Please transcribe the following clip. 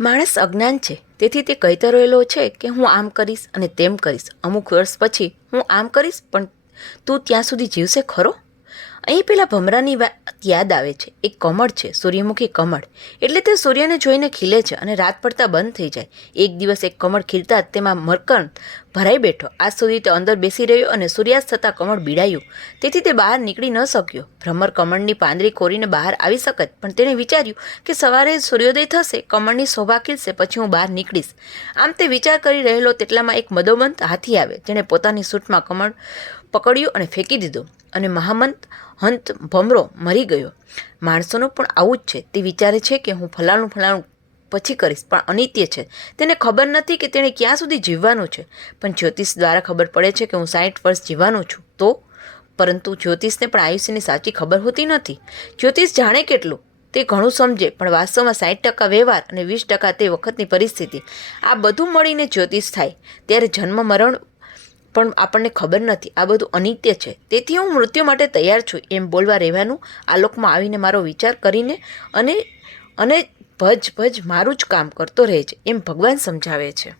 માણસ અજ્ઞાન છે, તેથી તે કહેતો રહેલો છે કે હું આમ કરીશ અને તેમ કરીશ. અમુક વર્ષ પછી હું આમ કરીશ, પણ તું ત્યાં સુધી જીવશે ખરો? અહીં પેલા ભમરાની વાત યાદ આવે છે. એક કમળ છે, સૂર્યમુખી કમળ. એટલે તે સૂર્યને જોઈને ખીલે છે અને રાત પડતા બંધ થઈ જાય. એક દિવસ એક કમળ ખીલતા તેમાં મકરંદ ભરાઈ બેઠો. આજ સુધી તે અંદર બેસી રહ્યો અને સૂર્યાસ્ત થતાં કમળ બીડાયું, તેથી તે બહાર નીકળી ન શક્યો. ભ્રમર કમળની પાંદડી કોરીને બહાર આવી શકત, પણ તેણે વિચાર્યું કે સવારે સૂર્યોદય થશે, કમળની શોભા ખીલશે, પછી હું બહાર નીકળીશ. આમ તે વિચાર કરી રહેલો તેટલામાં એક મદોમંત હાથી આવે, જેણે પોતાની સૂંટમાં કમળ પકડ્યું અને ફેંકી દીધું, અને મહામંત હંત ભમરો મરી ગયો. માણસોનું પણ આવું જ છે. તે વિચારે છે કે હું ફલાણું પછી કરીશ, પણ અનિત્ય છે. તેને ખબર નથી કે તેણે ક્યાં સુધી જીવવાનું છે. પણ જ્યોતિષ દ્વારા ખબર પડે છે કે હું 60 વર્ષ જીવવાનું છું. તો પરંતુ જ્યોતિષને પણ આયુષ્યની સાચી ખબર હોતી નથી. જ્યોતિષ જાણે કેટલું, તે ઘણું સમજે, પણ વાસ્તવમાં 60% વ્યવહાર અને 20% તે વખતની પરિસ્થિતિ, આ બધું મળીને જ્યોતિષ થાય. ત્યારે જન્મ મરણ પણ આપણને ખબર નથી. આ બધું અનિત્ય છે, તેથી હું મૃત્યુ માટે તૈયાર છું, એમ બોલવા રહેવાનું. આલોકમાં આવીને મારો વિચાર કરીને અને ભજ મારું જ કામ કરતો રહે છે, એમ ભગવાન સમજાવે છે.